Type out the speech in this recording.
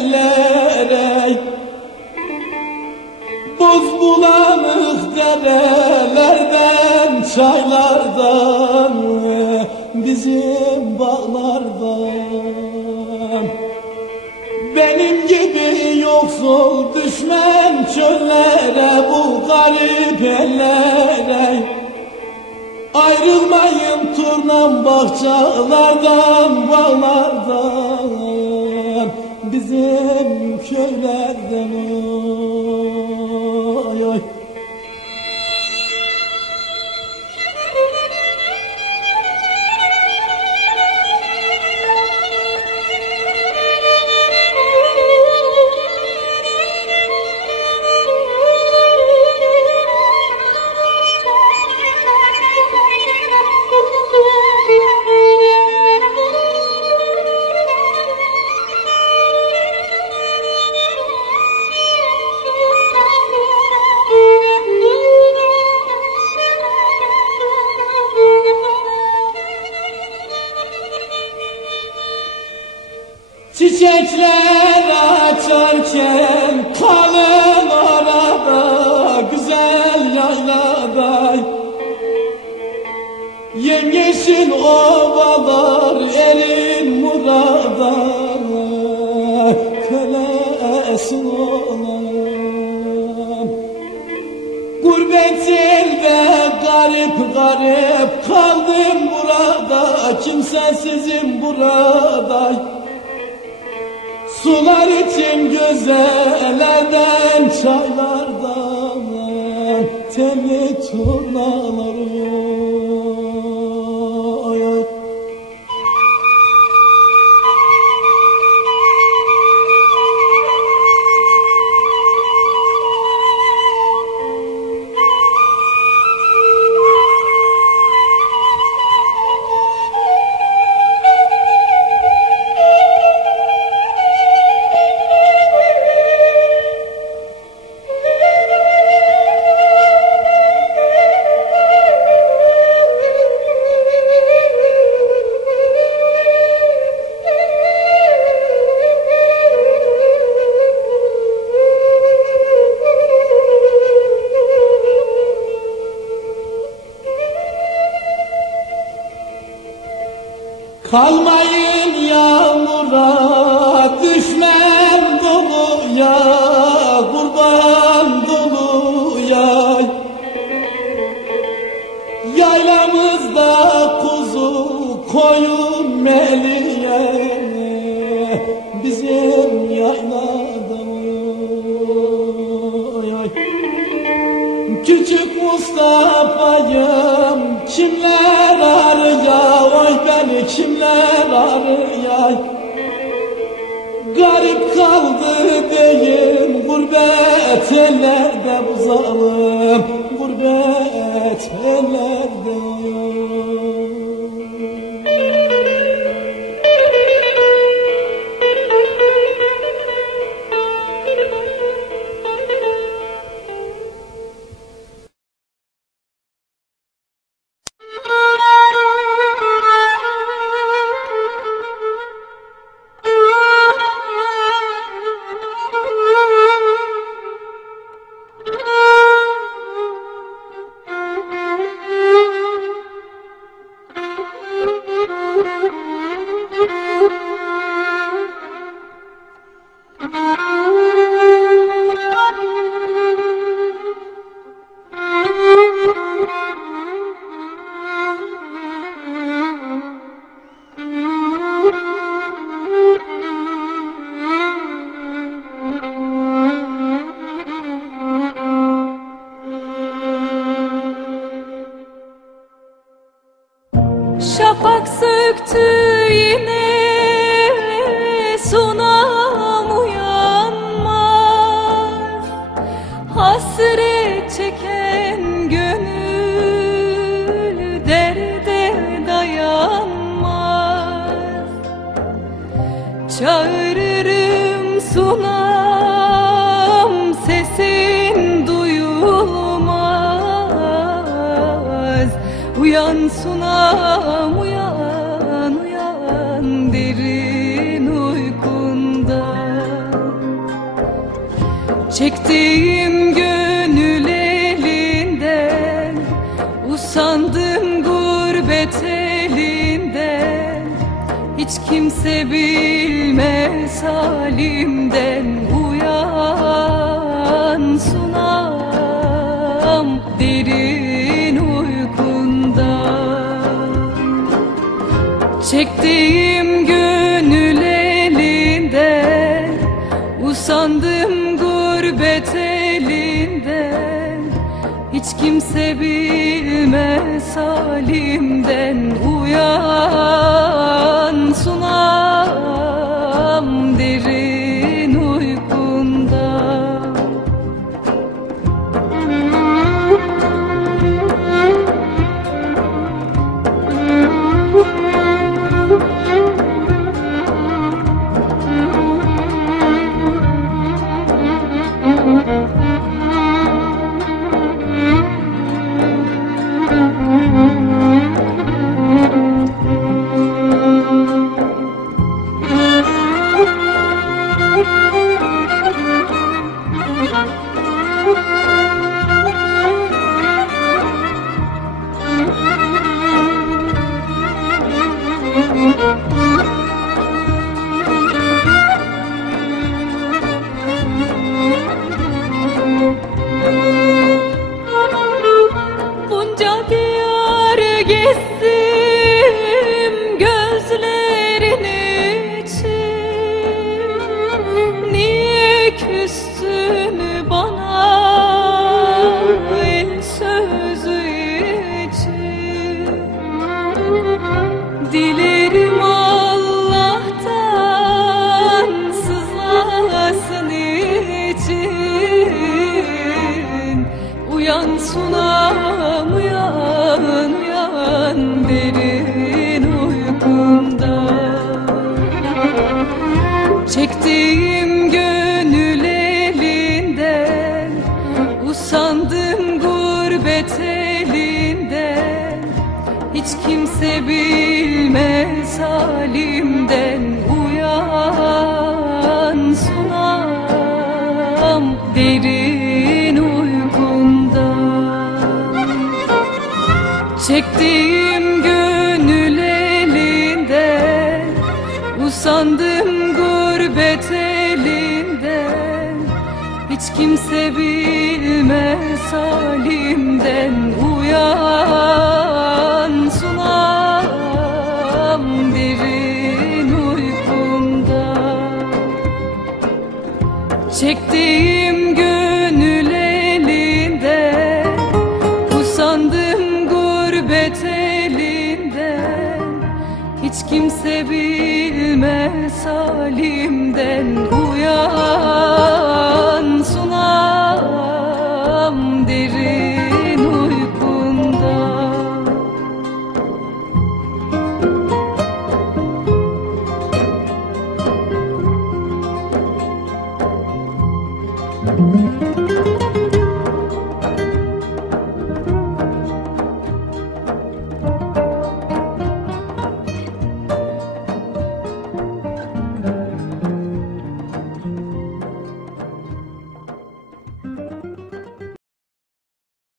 ellere Buz bulanık derelerden Çaylardan Bizim bağlardan. Benim gibi yoksul düşmen çöllere bu garip ellere. Ayrılmayın turnam bahçalardan bağlardan Bizim köylerden oy Çiçekler açarken kalem arada güzel yaylada Yemyeşil ovalar elin murada kölesin olan Gurbet elde garip garip kaldım burada kimsesizim burada Sular için güzellerden çaylardan telli turnaları Kalmayın yağmura düşmem doluya kurban doluya Yaylamızda kuzu koyun meliye bizim yaylada. Küçük Mustafa'yım kimler arıyor Oy beni kimler arıyor Garip kaldı beyim gurbet ellerde bu zalim Gurbet ellerde Çağırırım sunam sesin duyulmaz. Uyan sunam uyan uyan derin uykunda. Çektiğim Hiç kimse bilmez halimden Uyan sunam derin uykunda Çektiğim gönül elinden Usandım gurbet elinden. Hiç kimse bilmez halimden Uyan Usandım gurbet elinden Hiç kimse bilmez halimden Uyan sunam. Derin uykunda. Çektiğim gönül elinden Usandım kimse bilmez halimden Uyan. Sunam derin uykunda. Çektiğim gönül elinden Usandım gurbet elinden. Hiç kimse bilmez halimden